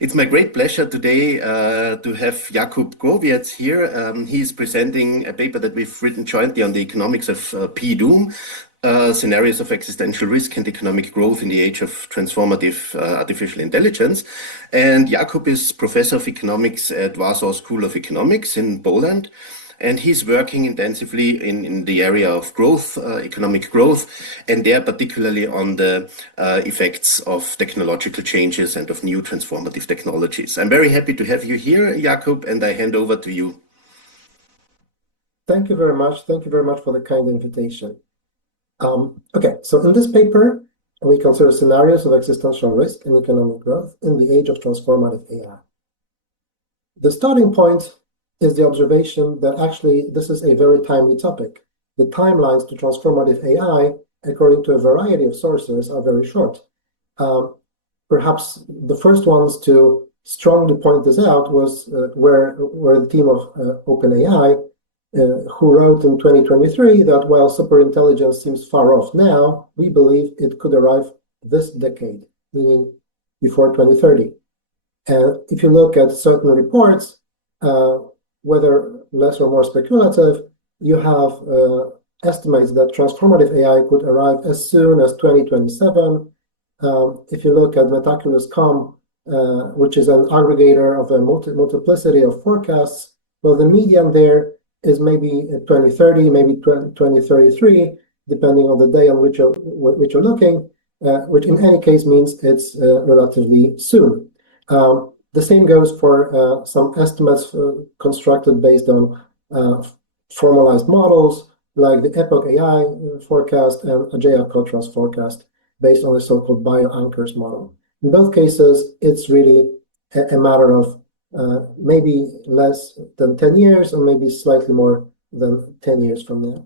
It's my great pleasure today to have Jakub Growiec here. He's presenting a paper that we've written jointly on the economics of P-Doom, scenarios of existential risk and economic growth in the age of transformative artificial intelligence. And Jakub is professor of economics at Warsaw School of Economics in Poland. And he's working intensively in the area of growth, economic growth, and there particularly on the effects of technological changes and of new transformative technologies. I'm very happy to have you here, Jakub, and I hand over to you. Thank you very much. Thank you very much for the kind invitation. Okay, so in this paper, we consider scenarios of existential risk and economic growth in the age of transformative AI. The starting point is the observation that actually this is a very timely topic. The timelines to transformative AI, according to a variety of sources, are very short. Perhaps the first ones to strongly point this out were the team of OpenAI, who wrote in 2023 that while superintelligence seems far off now, we believe it could arrive this decade, meaning before 2030. And if you look at certain reports, whether less or more speculative, you have estimates that transformative AI could arrive as soon as 2027. If you look at Metaculus.com, which is an aggregator of a multiplicity of forecasts, well, the median there is maybe 2030, maybe 2033, depending on the day on which you're looking, which in any case means it's relatively soon. The same goes for some estimates constructed based on formalized models like the Epoch AI forecast and Ajaya Kotra's forecast based on the so-called bioanchors model. In both cases, it's really a matter of maybe less than 10 years or maybe slightly more than 10 years from now.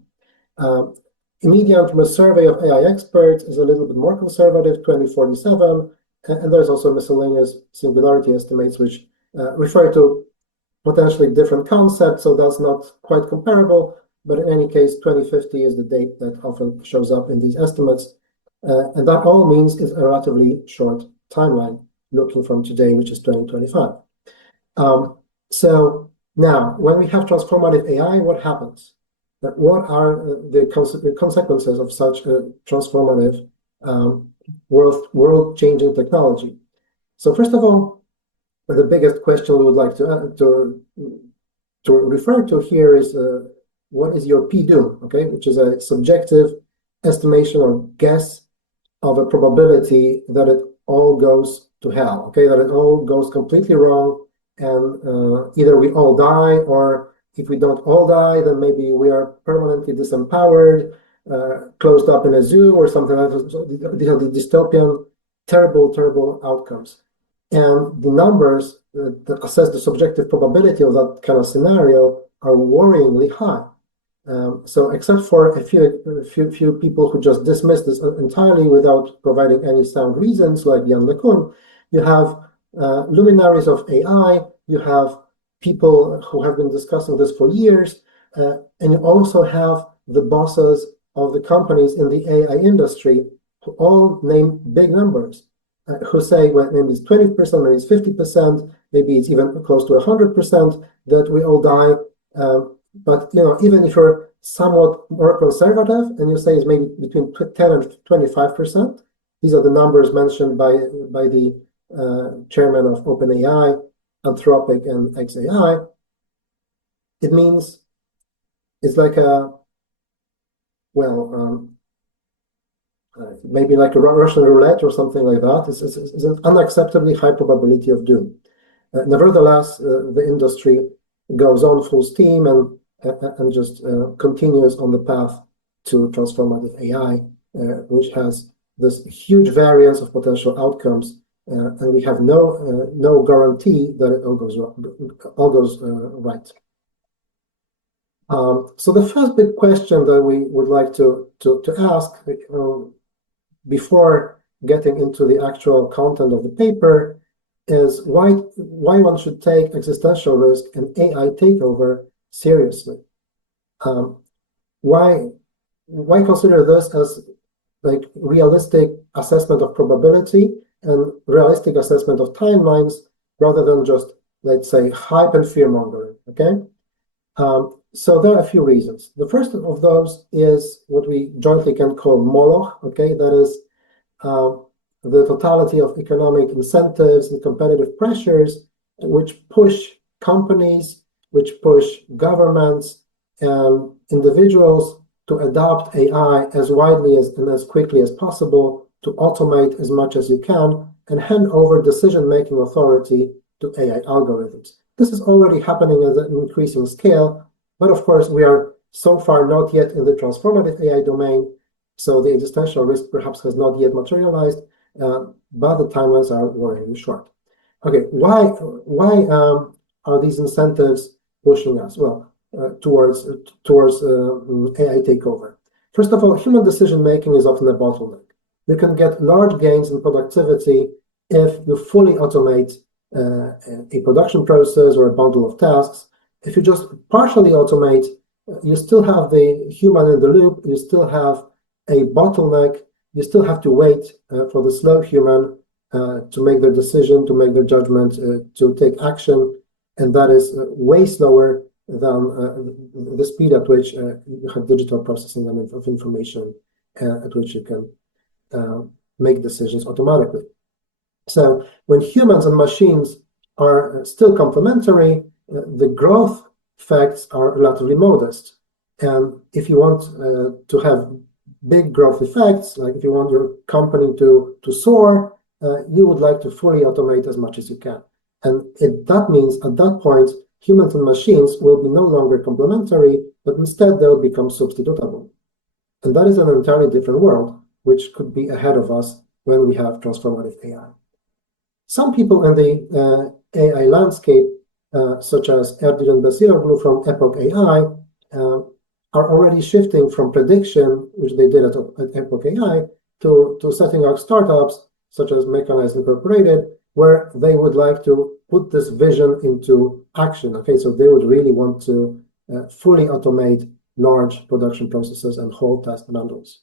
A median from a survey of AI experts is a little bit more conservative, 2047. And there's also miscellaneous singularity estimates, which refer to potentially different concepts, so that's not quite comparable. But in any case, 2050 is the date that often shows up in these estimates. And that all means it's a relatively short timeline, looking from today, which is 2025. So now, when we have transformative AI, what happens? What are the consequences of such a transformative world-changing technology? So first of all, the biggest question we would like to refer to here is what is your P-Doom, okay, which is a subjective estimation or guess of a probability that it all goes to hell, okay, that it all goes completely wrong, and either we all die, or if we don't all die, then maybe we are permanently disempowered, closed up in a zoo or something like that. So these are the dystopian, terrible outcomes. And the numbers that assess the subjective probability of that kind of scenario are worryingly high. So except for a few people who just dismiss this entirely without providing any sound reasons, like Jan LeCun, you have luminaries of AI, you have people who have been discussing this for years, and you also have the bosses of the companies in the AI industry who all name big numbers, who say, well, maybe it's 20%, maybe it's 50%, maybe it's even close to 100% that we all die. But even if you're somewhat more conservative and you say it's maybe between 10 and 25%, these are the numbers mentioned by the chairman of OpenAI, Anthropic, and xAI. It means it's like maybe like a Russian roulette or something like that. It's an unacceptably high probability of doom. Nevertheless, the industry goes on full steam and just continues on the path to transformative AI, which has this huge variance of potential outcomes, and we have no guarantee that it all goes right. So the first big question that we would like to ask before getting into the actual content of the paper is why one should take existential risk and AI takeover seriously. Why consider this as like realistic assessment of probability and realistic assessment of timelines rather than just, let's say, hype and fear mongering. Okay. So there are a few reasons. The first of those is what we jointly can call Moloch. Okay, that is the totality of economic incentives and competitive pressures which push companies, which push governments and individuals to adopt AI as widely and as quickly as possible, to automate as much as you can, and hand over decision-making authority to AI algorithms. This is already happening at an increasing scale, but of course we are so far not yet in the transformative AI domain, so the existential risk perhaps has not yet materialized, but the timelines are worryingly short. Okay, why are these incentives pushing us? Well, towards AI takeover. First of all, human decision-making is often a bottleneck. You can get large gains in productivity if you fully automate a production process or a bundle of tasks. If you just partially automate, you still have the human in the loop, you still have a bottleneck, you still have to wait for the slow human to make their decision, to make their judgment, to take action, and that is way slower than the speed at which you have digital processing of information at which you can make decisions automatically. So when humans and machines are still complementary, the growth effects are relatively modest. And if you want to have big growth effects, like if you want your company to soar, you would like to fully automate as much as you can. And that means at that point, humans and machines will be no longer complementary, but instead they'll become substitutable. And that is an entirely different world, which could be ahead of us when we have transformative AI. Some people in the AI landscape, such as Erdil Basiroglu from Epoch AI, are already shifting from prediction, which they did at Epoch AI, to setting up startups, such as Mechanized Incorporated, where they would like to put this vision into action. Okay, so they would really want to fully automate large production processes and whole task bundles.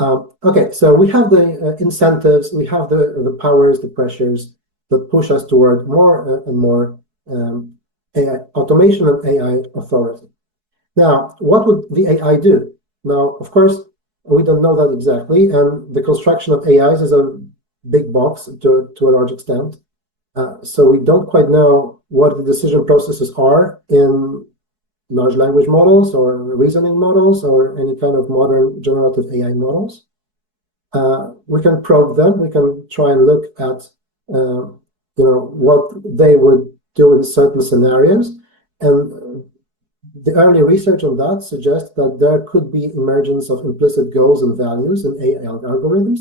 Okay, so we have the incentives, we have the powers, the pressures that push us toward more and more AI automation and AI authority. Now, what would the AI do? Now, of course, we don't know that exactly, and the construction of AIs is a big box to a large extent. So we don't quite know what the decision processes are in large language models or reasoning models or any kind of modern generative AI models. We can probe them. We can try and look at what they would do in certain scenarios. And the early research on that suggests that there could be emergence of implicit goals and values in AI algorithms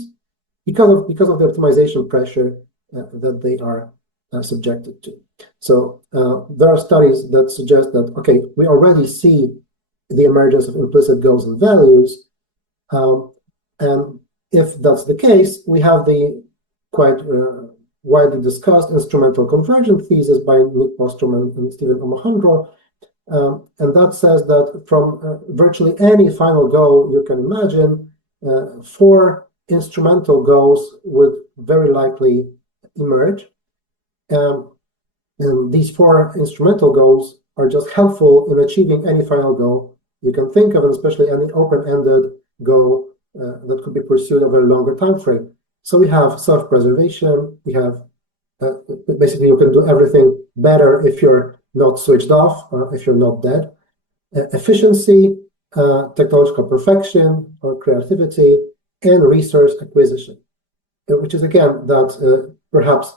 because of the optimization pressure that they are subjected to. So there are studies that suggest that, okay, we already see the emergence of implicit goals and values. And if that's the case, we have the quite widely discussed instrumental conversion thesis by Nick Bostrom and Stephen Omohandro. And that says that from virtually any final goal you can imagine, 4 instrumental goals would very likely emerge. And these 4 instrumental goals are just helpful in achieving any final goal you can think of, and especially any open-ended goal that could be pursued over a longer time frame. So we have self-preservation, we have basically you can do everything better if you're not switched off or if you're not dead. Efficiency, technological perfection or creativity, and resource acquisition, which is again that perhaps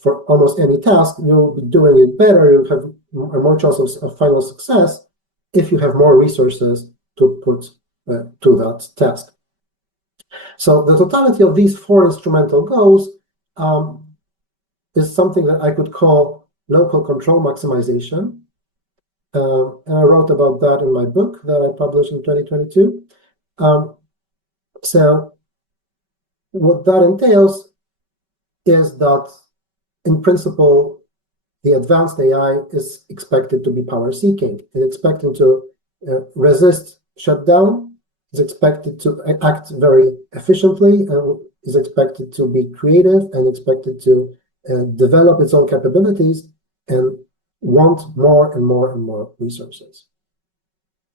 for almost any task, you'll be doing it better, you have more chances of final success if you have more resources to put to that task. So the totality of these 4 instrumental goals is something that I could call local control maximization. And I wrote about that in my book that I published in 2022. So what that entails is that, in principle, the advanced AI is expected to be power-seeking. It's expected to resist shutdown, is expected to act very efficiently, is expected to be creative, and expected to develop its own capabilities, and want more and more and more resources.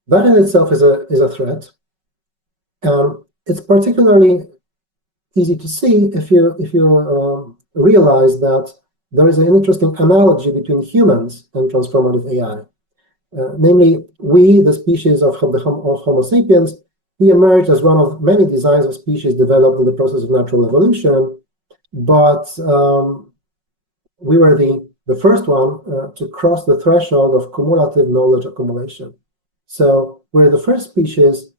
That in itself is a threat. It's particularly easy to see if you realize that there is an interesting analogy between humans and transformative AI. Namely, we, the species of Homo sapiens, we emerged as one of many designs of species developed in the process of natural evolution, but we were the first one to cross the threshold of cumulative knowledge accumulation. So we're the first species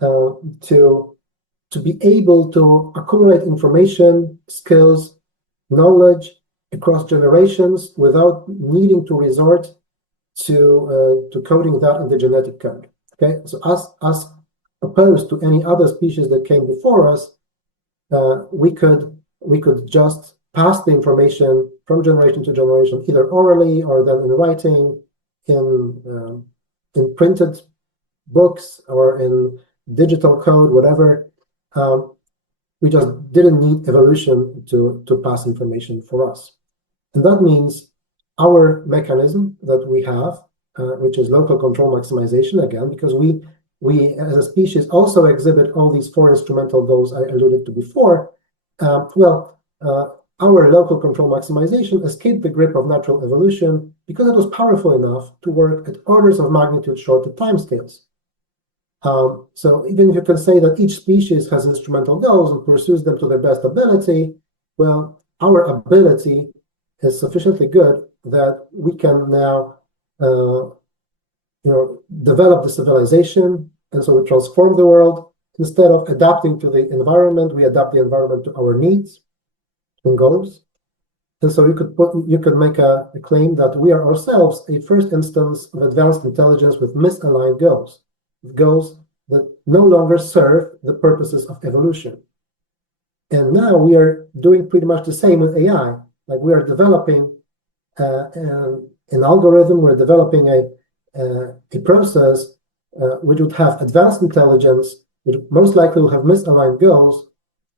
to be able to accumulate information, skills, knowledge across generations without needing to resort to coding that in the genetic code. Okay, so as opposed to any other species that came before us, we could just pass the information from generation to generation, either orally or then in writing, in printed books or in digital code, whatever. We just didn't need evolution to pass information for us. And that means our mechanism that we have, which is local control maximization, again, because we as a species also exhibit all these four instrumental goals I alluded to before. Our local control maximization escaped the grip of natural evolution because it was powerful enough to work at orders of magnitude shorter timescales. So even if you can say that each species has instrumental goals and pursues them to their best ability, well, our ability is sufficiently good that we can now develop the civilization, and so we transform the world. Instead of adapting to the environment, we adapt the environment to our needs and goals. And so you could make a claim that we are ourselves a first instance of advanced intelligence with misaligned goals that no longer serve the purposes of evolution. And now we are doing pretty much the same with AI. Like, we are developing an algorithm, we're developing a process which would have advanced intelligence, which most likely will have misaligned goals,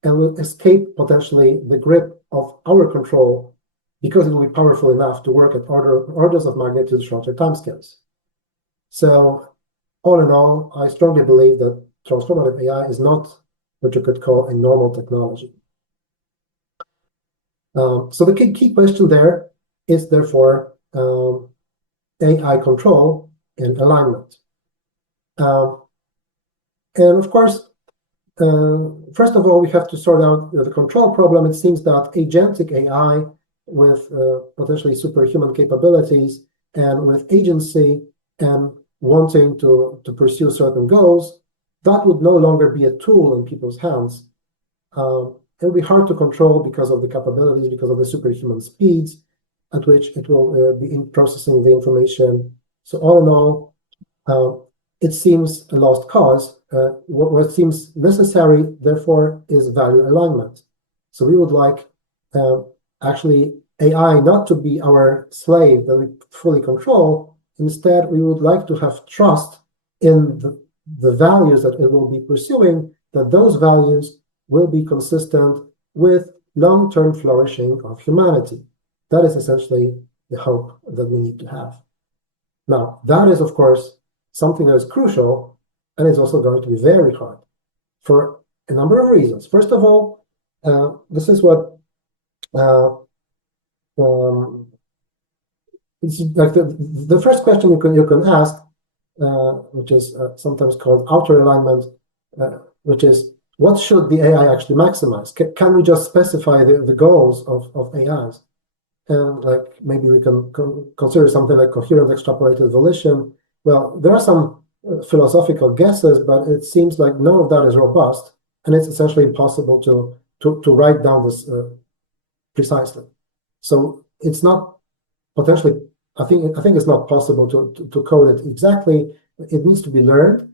and will escape potentially the grip of our control because it will be powerful enough to work at orders of magnitude shorter timescales. So all in all, I strongly believe that transformative AI is not what you could call a normal technology. So the key question there is therefore AI control and alignment. And of course, first of all, we have to sort out the control problem. It seems that agentic AI with potentially superhuman capabilities and with agency and wanting to pursue certain goals, that would no longer be a tool in people's hands. It will be hard to control because of the capabilities, because of the superhuman speeds at which it will be processing the information. So all in all, it seems a lost cause. What seems necessary, therefore, is value alignment. So we would like actually AI not to be our slave that we fully control. Instead, we would like to have trust in the values that it will be pursuing, that those values will be consistent with long-term flourishing of humanity. That is essentially the hope that we need to have. Now, that is, of course, something that is crucial, and it's also going to be very hard for a number of reasons. First of all, this is what it's like the first question you can ask, which is sometimes called outer alignment, which is, what should the AI actually maximize? Can we just specify the goals of AIs? And like maybe we can consider something like coherent extrapolated volition. Well, there are some philosophical guesses, but it seems like none of that is robust, and it's essentially impossible to write down this precisely. So it's not potentially. I think it's not possible to code it exactly. It needs to be learned,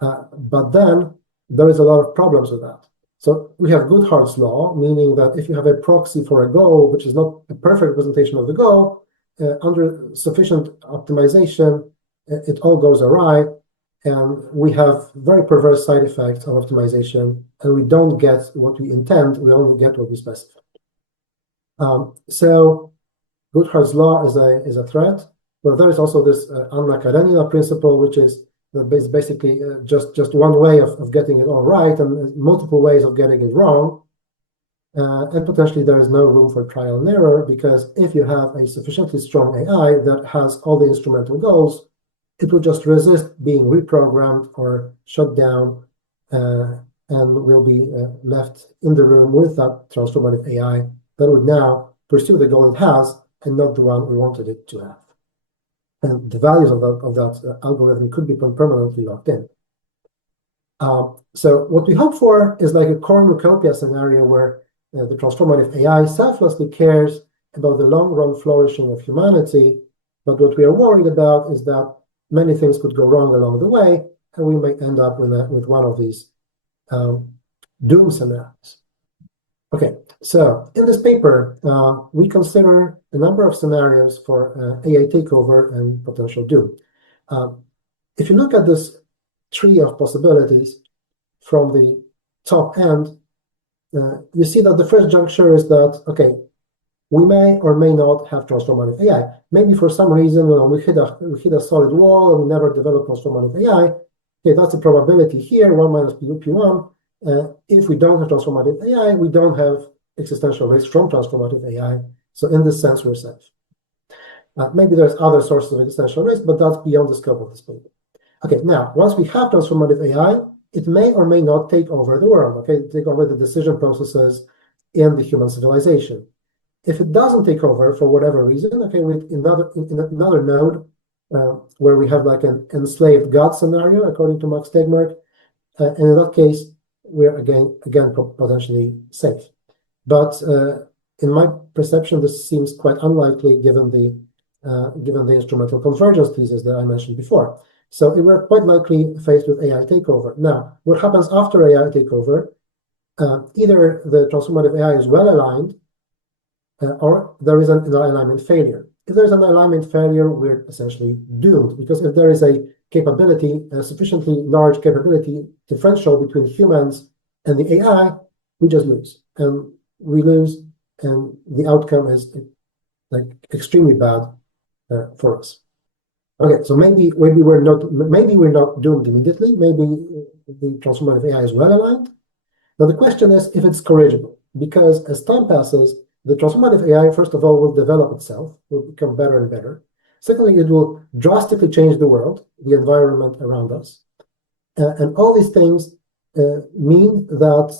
but then there is a lot of problems with that. So we have Goodhart's law, meaning that if you have a proxy for a goal, which is not a perfect representation of the goal, under sufficient optimization, it all goes awry, and we have very perverse side effects of optimization, and we don't get what we intend, we only get what we specify. So Goodhart's law is a threat. Well, there is also this Anna Karenina principle, which is basically just one way of getting it all right and multiple ways of getting it wrong. And potentially there is no room for trial and error, because if you have a sufficiently strong AI that has all the instrumental goals, it will just resist being reprogrammed or shut down, and will be left in the room with that transformative AI that would now pursue the goal it has and not the one we wanted it to have. And the values of that algorithm could be permanently locked in. So what we hope for is like a cornucopia scenario where the transformative AI selflessly cares about the long-run flourishing of humanity, but what we are worried about is that many things could go wrong along the way, and we may end up with one of these doom scenarios. Okay, so in this paper, we consider a number of scenarios for AI takeover and potential doom. If you look at this tree of possibilities from the top end, you see that the first juncture is that, okay, we may or may not have transformative AI. Maybe for some reason, we hit a solid wall and we never develop transformative AI. Okay, that's the probability here, 1 minus P1. If we don't have transformative AI, we don't have existential risk from transformative AI. So in this sense, we're safe. Maybe there's other sources of existential risk, but that's beyond the scope of this paper. Okay, now, once we have transformative AI, it may or may not take over the world, okay, take over the decision processes in the human civilization. If it doesn't take over for whatever reason, okay, in another node where we have like an enslaved God scenario, according to Max Tegmark, and in that case, we're again potentially safe. But in my perception, this seems quite unlikely given the instrumental convergence thesis that I mentioned before. So we're quite likely faced with AI takeover. Now, what happens after AI takeover? Either the transformative AI is well aligned, or there is an alignment failure. If there's an alignment failure, we're essentially doomed, because if there is a capability, a sufficiently large capability differential between humans and the AI, we just lose. And we lose, and the outcome is like extremely bad for us. Okay, so maybe we're not doomed immediately. Maybe the transformative AI is well aligned. Now the question is if it's corrigible, because as time passes, the transformative AI, first of all, will develop itself, will become better and better. Secondly, it will drastically change the world, the environment around us. And all these things mean that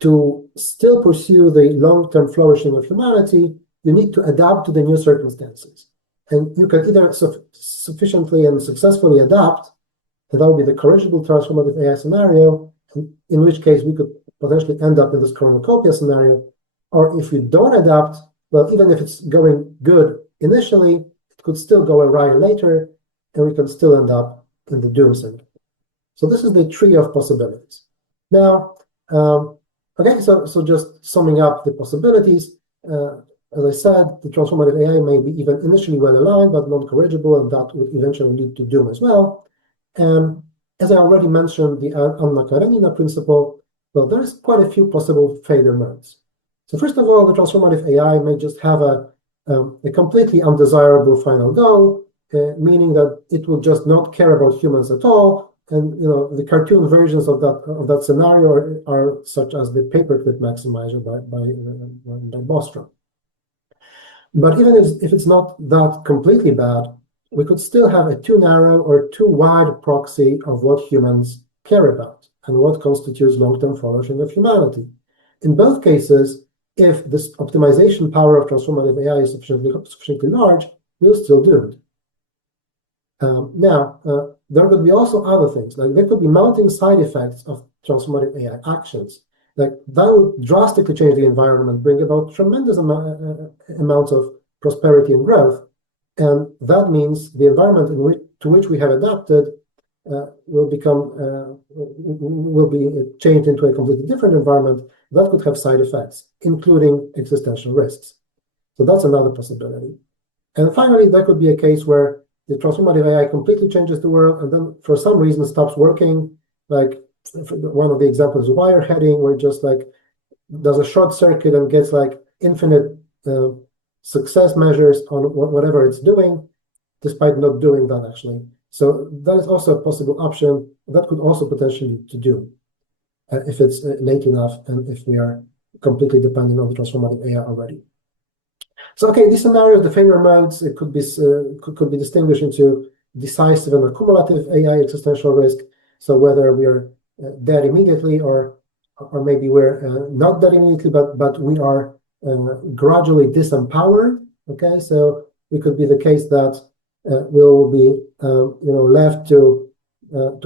to still pursue the long-term flourishing of humanity, you need to adapt to the new circumstances. And you can either sufficiently and successfully adapt, and that would be the corrigible transformative AI scenario, in which case we could potentially end up in this cornucopia scenario. Or if you don't adapt, well, even if it's going good initially, it could still go awry later, and we can still end up in the doom scenario. So this is the tree of possibilities. Now, okay, so just summing up the possibilities, as I said, the transformative AI may be even initially well aligned, but non-corrigible, and that would eventually lead to doom as well. As I already mentioned, the Anna Karenina principle, well, there's quite a few possible failure modes. So first of all, the transformative AI may just have a completely undesirable final goal, meaning that it will just not care about humans at all. And the cartoon versions of that scenario are such as the paperclip maximizer by Bostrom. But even if it's not that completely bad, we could still have a too narrow or too wide proxy of what humans care about and what constitutes long-term flourishing of humanity. In both cases, if this optimization power of transformative AI is sufficiently large, we're still doomed. Now, there could be also other things, like there could be mounting side effects of transformative AI actions. Like that would drastically change the environment, bring about tremendous amounts of prosperity and growth. And that means the environment to which we have adapted will be changed into a completely different environment that could have side effects, including existential risks. So that's another possibility. And finally, there could be a case where the transformative AI completely changes the world and then for some reason stops working. Like one of the examples is wire heading, where it just like does a short circuit and gets like infinite success measures on whatever it's doing, despite not doing that actually. So that is also a possible option that could also potentially to do if it's late enough and if we are completely dependent on the transformative AI already. So okay, these scenarios, the failure modes, it could be distinguished into decisive and accumulative AI existential risk. So whether we are dead immediately or maybe we're not dead immediately, but we are gradually disempowered. Okay, so it could be the case that we'll be left to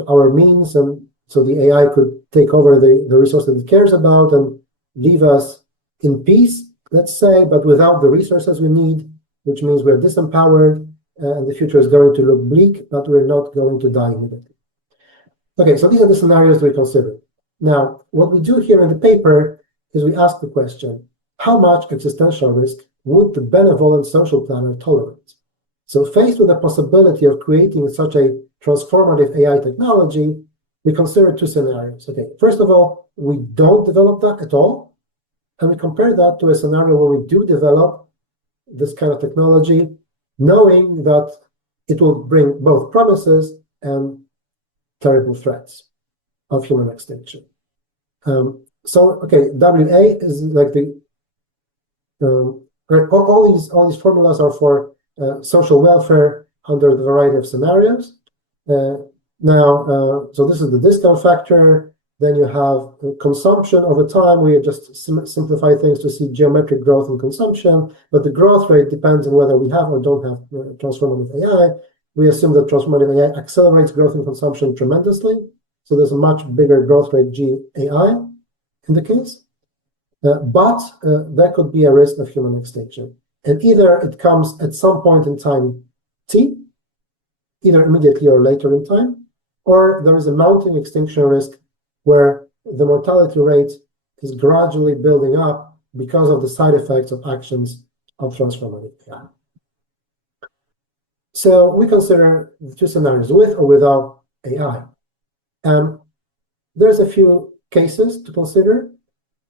our means, and so the AI could take over the resource that it cares about and leave us in peace, let's say, but without the resources we need, which means we're disempowered and the future is going to look bleak, but we're not going to die immediately. Okay, so these are the scenarios we consider. Now, what we do here in the paper is we ask the question, how much existential risk would the benevolent social planner tolerate? So faced with the possibility of creating such a transformative AI technology, we consider two scenarios. Okay, first of all, we don't develop that at all, and we compare that to a scenario where we do develop this kind of technology, knowing that it will bring both promises and terrible threats of human extinction. Okay, WA is like the all these formulas are for social welfare under the variety of scenarios. So this is the discount factor. Then you have consumption over time. We just simplify things to see geometric growth in consumption, but the growth rate depends on whether we have or don't have transformative AI. We assume that transformative AI accelerates growth in consumption tremendously. So there's a much bigger growth rate GAI in the case. But there could be a risk of human extinction. And either it comes at some point in time T, either immediately or later in time, or there is a mounting extinction risk where the mortality rate is gradually building up because of the side effects of actions of transformative AI. So we consider the two scenarios, with or without AI. There's a few cases to consider.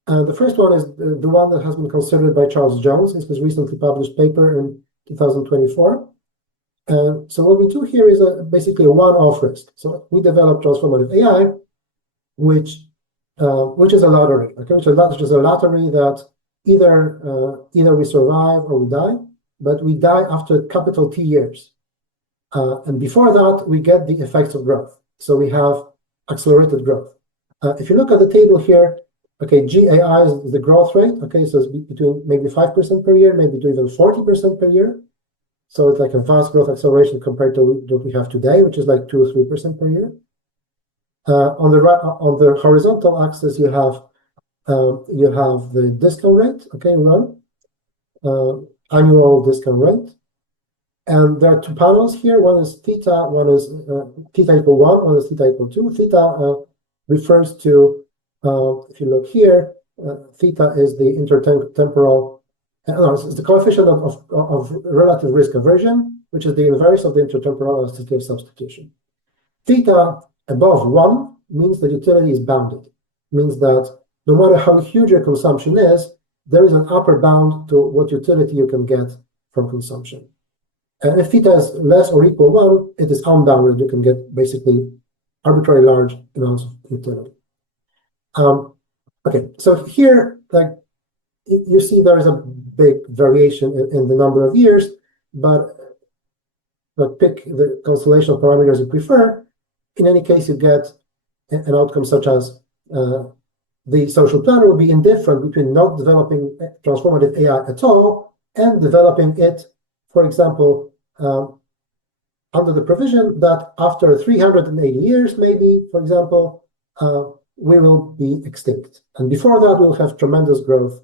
The first one is the one that has been considered by Charles Jones in his recently published paper in 2024. So what we do here is basically a one-off risk. So we develop transformative AI, which is a lottery. Okay, which is a lottery that either we survive or we die, but we die after capital T years. And before that, we get the effects of growth. So we have accelerated growth. If you look at the table here, okay, GAI is the growth rate. Okay, so it's between maybe 5% per year, maybe to even 40% per year. So it's like a vast growth acceleration compared to what we have today, which is like 2 or 3% per year. On the horizontal axis, you have the discount rate. Okay, annual discount rate. And there are two panels here. One is theta, one is theta equal 1, one is theta equal 2. Theta refers to, if you look here, theta is the intertemporal, it's the coefficient of relative risk aversion, which is the inverse of the intertemporal elasticity of substitution. Theta above 1 means the utility is bounded. Means that no matter how huge your consumption is, there is an upper bound to what utility you can get from consumption. And if theta is less or equal 1, it is unbounded. You can get basically arbitrarily large amounts of utility. Okay, so here, like you see, there is a big variation in the number of years, but pick the constellation of parameters you prefer. In any case, you get an outcome such as the social planner will be indifferent between not developing transformative AI at all and developing it, for example, under the provision that after 380 years, maybe, for example, we will be extinct. And before that, we'll have tremendous growth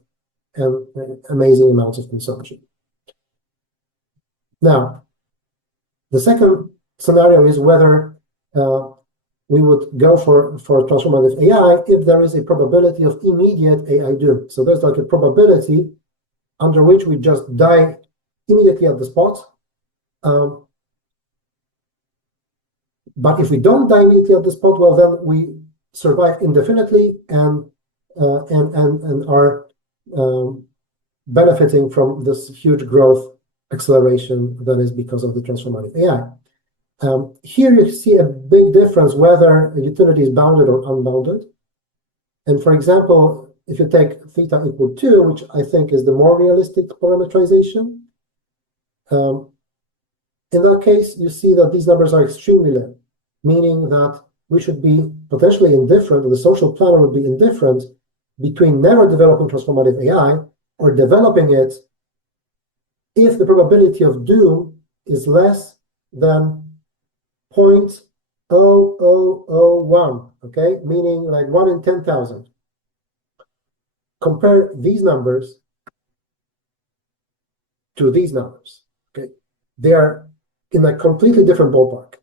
and amazing amounts of consumption. Now, the second scenario is whether we would go for transformative AI if there is a probability of immediate AI doom. So there's like a probability under which we just die immediately at the spot. But if we don't die immediately at the spot, well, then we survive indefinitely and are benefiting from this huge growth acceleration that is because of the transformative AI. Here you see a big difference whether a utility is bounded or unbounded. And for example, if you take theta equal 2, which I think is the more realistic parameterization, in that case, you see that these numbers are extremely low, meaning that we should be potentially indifferent, or the social planner would be indifferent between never developing transformative AI or developing it if the probability of doom is less than 0.0001, okay? Meaning like 1 in 10,000. Compare these numbers to these numbers, okay? They are in a completely different ballpark,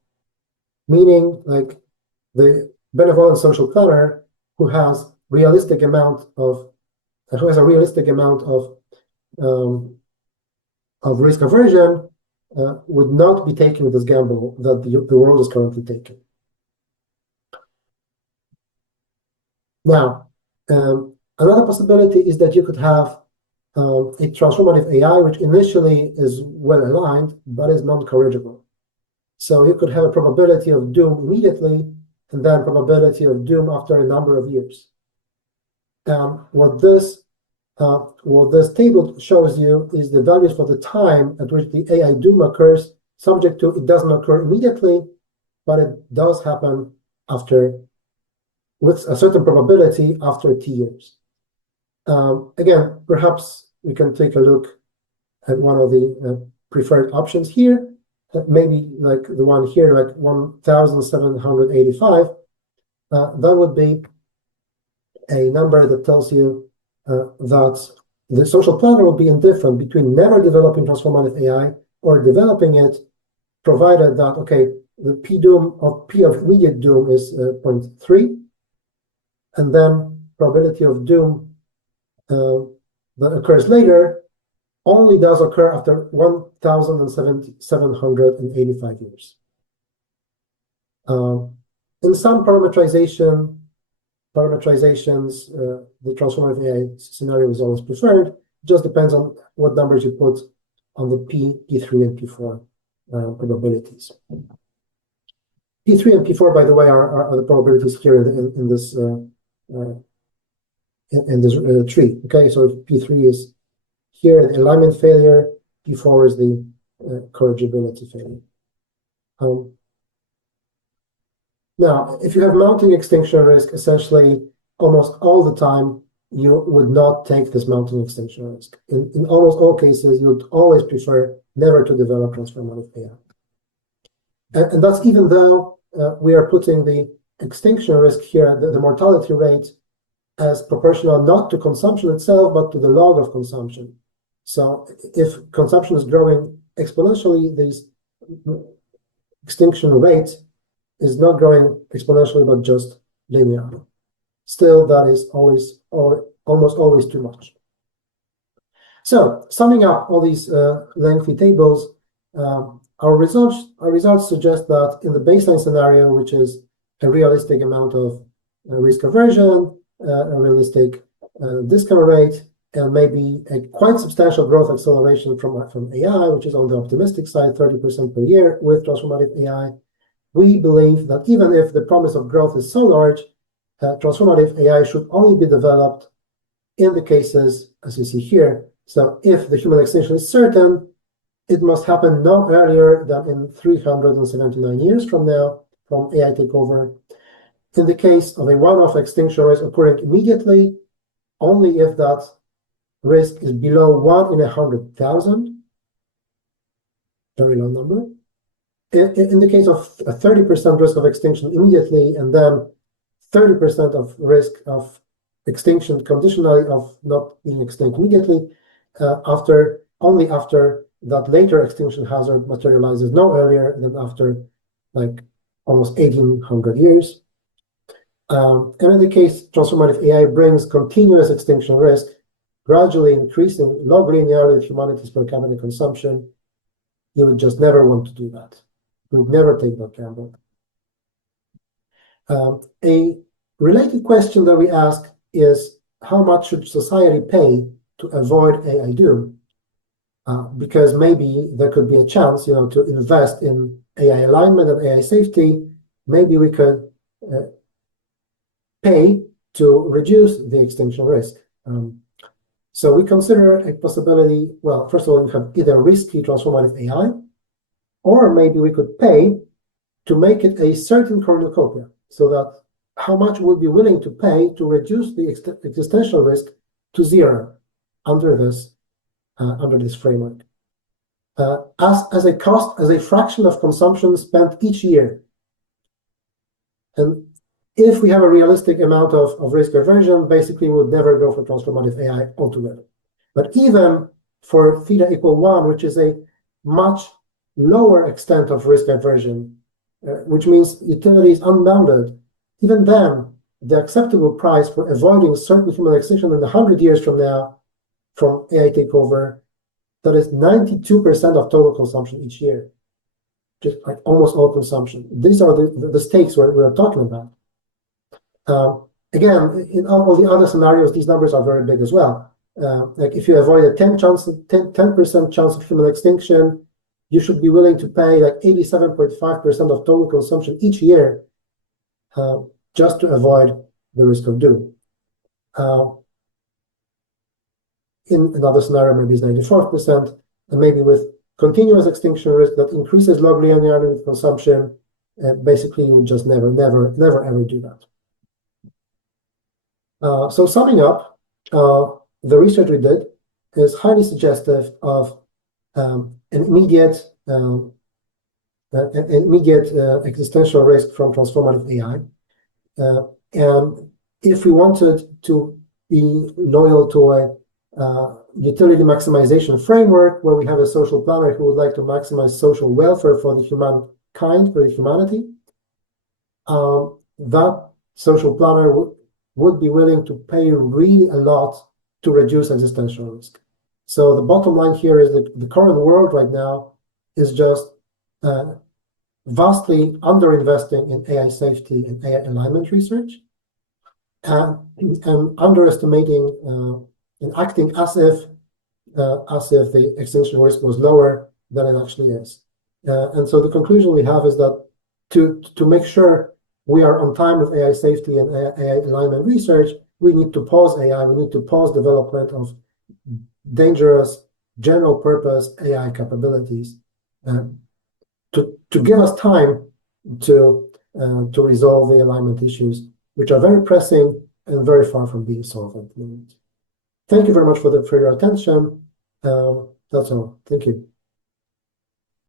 meaning like the benevolent social planner who has a realistic amount of risk aversion would not be taking this gamble that the world is currently taking. Now, another possibility is that you could have a transformative AI which initially is well aligned but is non-corrigible. So you could have a probability of doom immediately and then probability of doom after a number of years. What this table shows you is the values for the time at which the AI doom occurs, subject to it doesn't occur immediately, but it does happen with a certain probability after T years. Again, perhaps we can take a look at one of the preferred options here, maybe like the one here, like 1,785. That would be a number that tells you that the social planner will be indifferent between never developing transformative AI or developing it, provided that, okay, the P of immediate doom is 0.3, and then probability of doom that occurs later only does occur after 1,785 years. In some parameterizations, the transformative AI scenario is always preferred. It just depends on what numbers you put on the P3 and P4 probabilities. P3 and P4, by the way, are the probabilities here in this tree. Okay, so P3 is here the alignment failure, P4 is the corrigibility failure. Now, if you have mounting extinction risk, essentially almost all the time, you would not take this mounting extinction risk. In almost all cases, you would always prefer never to develop transformative AI. And that's even though we are putting the extinction risk here, the mortality rate, as proportional not to consumption itself, but to the log of consumption. So if consumption is growing exponentially, this extinction rate is not growing exponentially, but just linearly. Still, that is almost always too much. So, summing up all these lengthy tables, our results suggest that in the baseline scenario, which is a realistic amount of risk aversion, a realistic discount rate, and maybe a quite substantial growth acceleration from AI, which is on the optimistic side, 30% per year with transformative AI, we believe that even if the promise of growth is so large, transformative AI should only be developed in the cases, as you see here. So if the human extinction is certain, it must happen no earlier than in 379 years from now, from AI takeover. In the case of a one-off extinction risk occurring immediately, only if that risk is below 1 in 100,000, very low number. In the case of a 30% risk of extinction immediately, and then 30% of risk of extinction conditionally of not being extinct immediately, only after that later extinction hazard materializes no earlier than after like almost 1,800 years. And in the case transformative AI brings continuous extinction risk, gradually increasing log linearly with humanity's per capita consumption, you would just never want to do that. You would never take that gamble. A related question that we ask is, how much should society pay to avoid AI doom, because maybe there could be a chance, to invest in AI alignment and AI safety. Maybe we could pay to reduce the extinction risk. So we consider a possibility. Well, first of all, we have either risky transformative AI, or maybe we could pay to make it a certain cornucopia, so that how much we'll be willing to pay to reduce the existential risk to zero under this framework, as a cost, as a fraction of consumption spent each year. And if we have a realistic amount of risk aversion, basically we would never go for transformative AI altogether. But even for theta equal 1, which is a much lower extent of risk aversion, which means utility is unbounded, even then, the acceptable price for avoiding certain human extinction in 100 years from now from AI takeover, that is 92% of total consumption each year, just like almost all consumption. These are the stakes we're talking about. Again, in all the other scenarios, these numbers are very big as well. Like if you avoid a 10% chance of human extinction, you should be willing to pay like 87.5% of total consumption each year, just to avoid the risk of doom. In another scenario, maybe it's 94%, and maybe with continuous extinction risk that increases log linearly with consumption, basically you would just never ever do that. So summing up, the research we did is highly suggestive of an immediate existential risk from transformative AI. And if we wanted to be loyal to a utility maximization framework where we have a social planner who would like to maximize social welfare for the humankind, for the humanity, that social planner would be willing to pay really a lot to reduce existential risk. So the bottom line here is that the current world right now is just vastly underinvesting in AI safety and AI alignment research, and underestimating and acting as if the extinction risk was lower than it actually is. And so the conclusion we have is that to make sure we are on time with AI safety and AI alignment research, we need to pause AI, we need to pause development of dangerous general purpose AI capabilities to give us time to resolve the alignment issues, which are very pressing and very far from being solved at the moment. Thank you very much for your attention. That's all. Thank you.